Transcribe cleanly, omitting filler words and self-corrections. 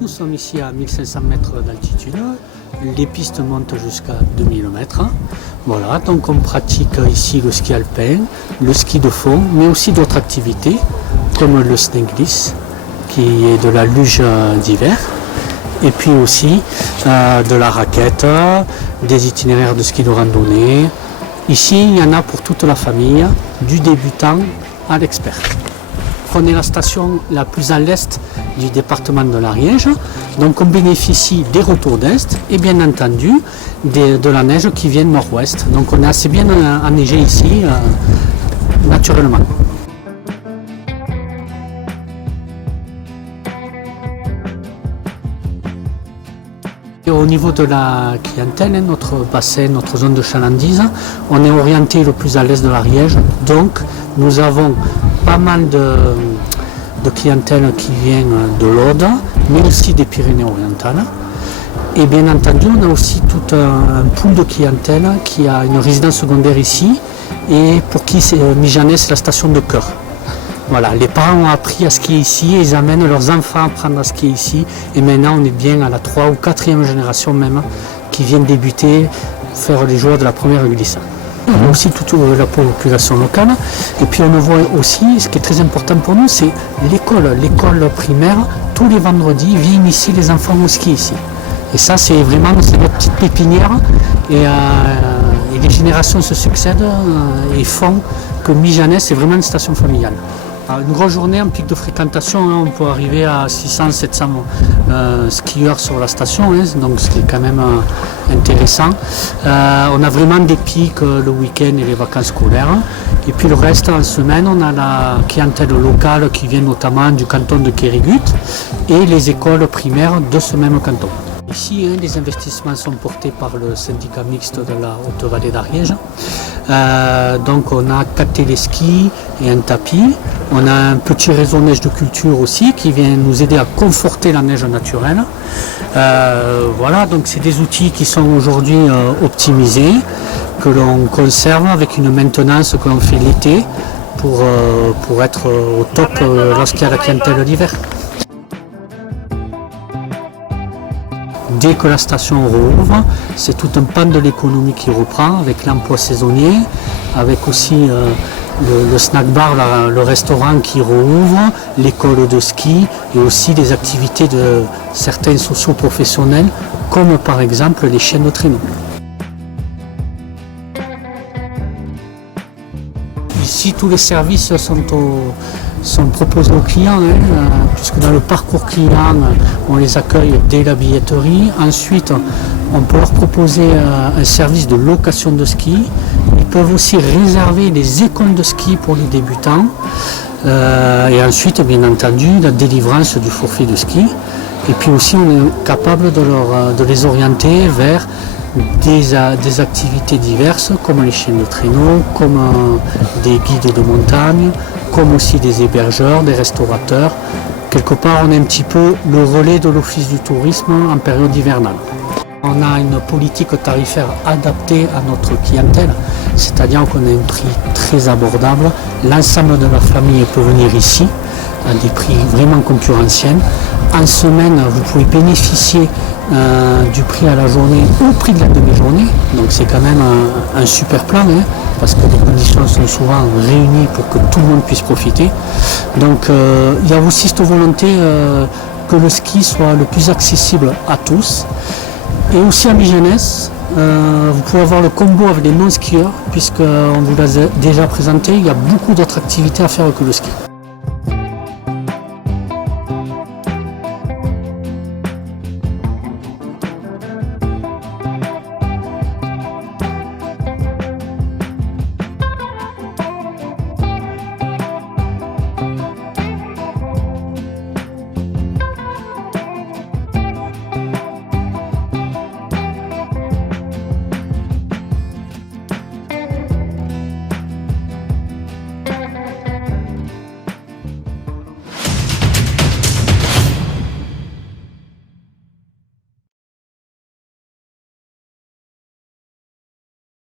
nous sommes ici à 1500 mètres d'altitude. Les pistes montent jusqu'à 2000 mètres. Voilà, donc on pratique ici le ski alpin, le ski de fond, mais aussi d'autres activités comme le snake glisse, qui est de la luge d'hiver, et puis aussi de la raquette, des itinéraires de ski de randonnée. Ici, il y en a pour toute la famille, du débutant à l'expert. On est la station la plus à l'est du département de l'Ariège, donc on bénéficie des retours d'est et bien entendu de la neige qui vient nord-ouest. Donc on est assez bien enneigé ici, naturellement. Et au niveau de la clientèle, notre bassin, notre zone de chalandise, on est orienté le plus à l'est de l'Ariège, donc nous avons pas mal de clientèle qui vient de l'Aude, mais aussi des Pyrénées-Orientales. Et bien entendu, on a aussi tout un pool de clientèle qui a une résidence secondaire ici et pour qui Mijanet c'est la station de cœur. Voilà, les parents ont appris à skier ici et ils amènent leurs enfants à apprendre à skier ici. Et maintenant, on est bien à la 3e ou 4e génération même qui viennent débuter, faire les joueurs de la première glisse. On a aussi toute la population locale. Et puis on voit aussi, ce qui est très important pour nous, c'est l'école primaire. Tous les vendredis viennent ici les enfants au ski ici. Et ça, c'est vraiment notre petite pépinière. Et les générations se succèdent et font que Mijanet, c'est vraiment une station familiale. Une grosse journée en pic de fréquentation, on peut arriver à 600-700 skieurs sur la station, donc c'est quand même intéressant. On a vraiment des pics le week-end et les vacances scolaires. Et puis le reste, en semaine, on a la clientèle locale qui vient notamment du canton de Kérigut et les écoles primaires de ce même canton. Ici, les investissements sont portés par le syndicat mixte de la Haute-Vallée d'Ariège. Donc on a 4 téléskis et un tapis. On a un petit réseau neige de culture aussi qui vient nous aider à conforter la neige naturelle. Voilà, donc c'est des outils qui sont aujourd'hui optimisés, que l'on conserve avec une maintenance que l'on fait l'été pour être au top lorsqu'il y a la clientèle d'hiver. Dès que la station rouvre, c'est tout un pan de l'économie qui reprend avec l'emploi saisonnier, avec aussi le snack bar, le restaurant qui rouvre, l'école de ski et aussi des activités de certains socio-professionnels comme par exemple les chiens de traîneau. Ici, tous les services sont proposés aux clients, puisque dans le parcours client, on les accueille dès la billetterie. Ensuite, on peut leur proposer un service de location de ski. Ils peuvent aussi réserver les écoles de ski pour les débutants. Et ensuite, bien entendu, la délivrance du forfait de ski. Et puis aussi, on est capable de les orienter vers des activités diverses comme les chiens de traîneau, comme des guides de montagne, comme aussi des hébergeurs, des restaurateurs. Quelque part, on est un petit peu le relais de l'Office du tourisme en période hivernale. On a une politique tarifaire adaptée à notre clientèle, c'est-à-dire qu'on a un prix très abordable. L'ensemble de la famille peut venir ici à des prix vraiment concurrentiels. En semaine, vous pouvez bénéficier du prix à la journée ou prix de la demi-journée. Donc c'est quand même un super plan, parce que les conditions sont souvent réunies pour que tout le monde puisse profiter. Donc il y a aussi cette volonté que le ski soit le plus accessible à tous. Et aussi à Mijanet, vous pouvez avoir le combo avec les non-skieurs, puisqu'on vous l'a déjà présenté, il y a beaucoup d'autres activités à faire que le ski.